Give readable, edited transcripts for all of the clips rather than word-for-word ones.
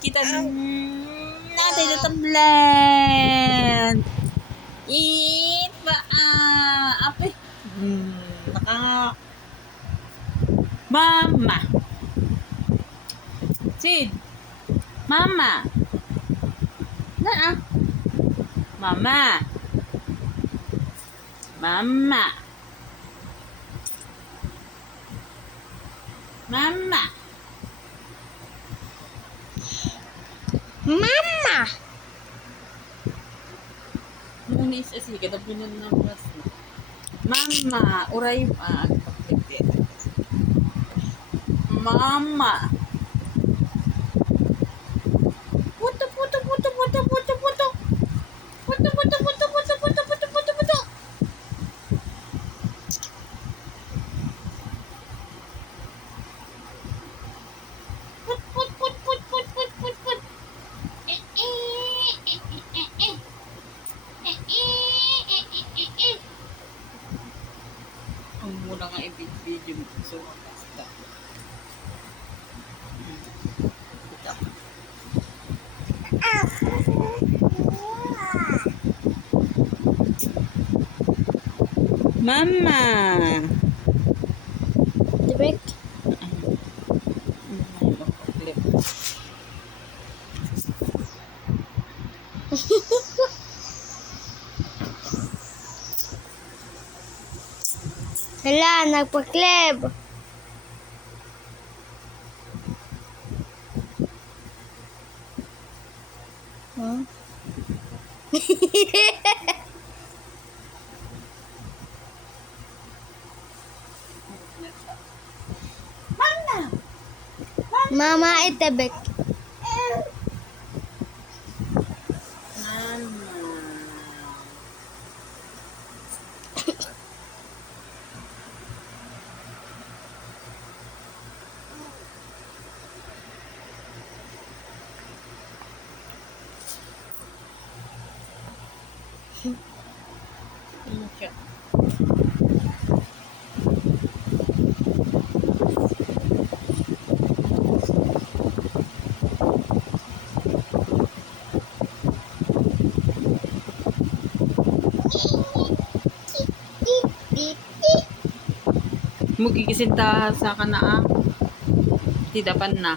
Kita natin ito tablet. Eat ba? Ape. Mama. Sid. Mama. Na Mama. Mama. Mama. Mama. Muna isa sige, tapos na nabas. Mama, uray pa. Mama. Puto, puto, puto, puto, puto, puto. Puto, puto, puto, puto, puto, puto, puto, puto. Put, put, put, put, put, put, put, put. Ang muna nga i-video mo. So, basta. Mama. Tibek. Hala, nagpa-clip. Huh? Mama, itebek. Mugigisinta sa kanaa. Tidapan na.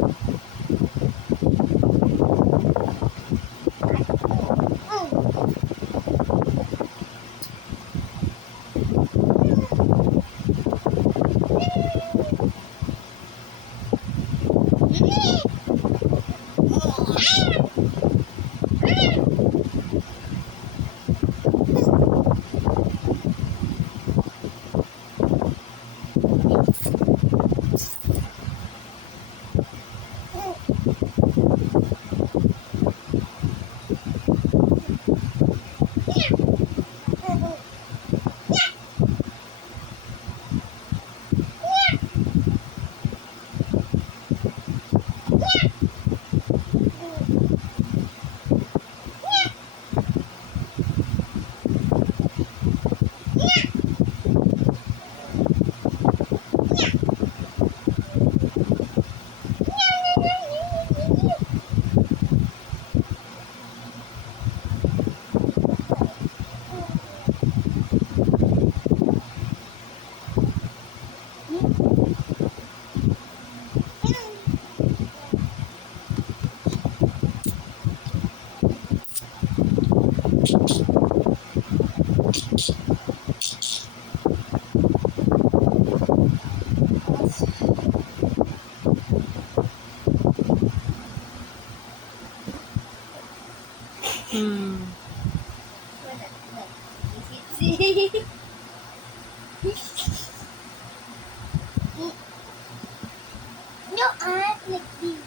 No, I like this.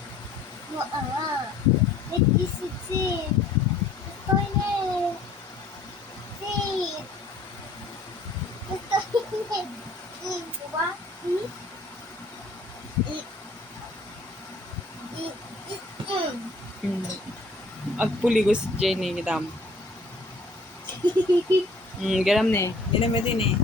No, Sit. Toilet. Sit. Toilet. Diba? Agpuligos Jenny kitam. Garam ne. Ina meti ne.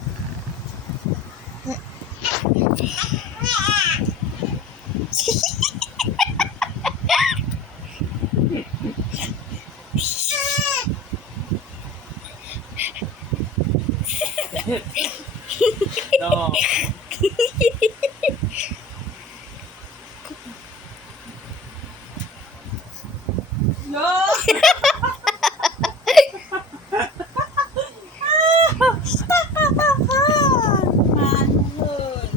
No. No. Manhun.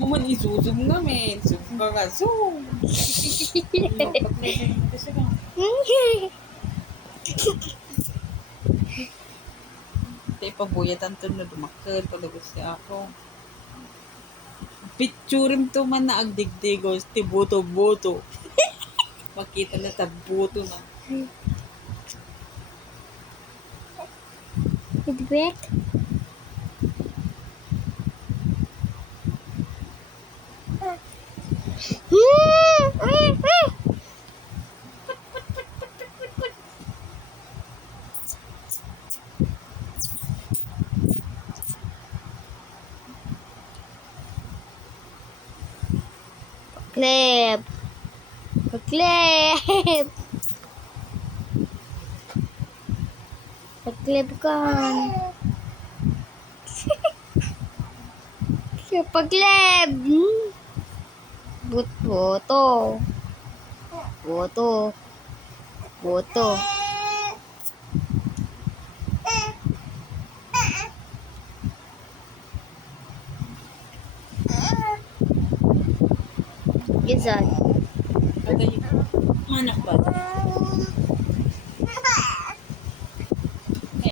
Muman isusog namin. Sug ka nga. Sug. Tay pabuyatan to na dumakot. Palagos niya ako. Picturim to man na agdigdigos. Ti boto-boto. Makita na tabuto na. Feedback. Paklep. Paklep. Paklep kan. Paklep. Boto. Boto. Boto. Gizan. Kada yung manak ba?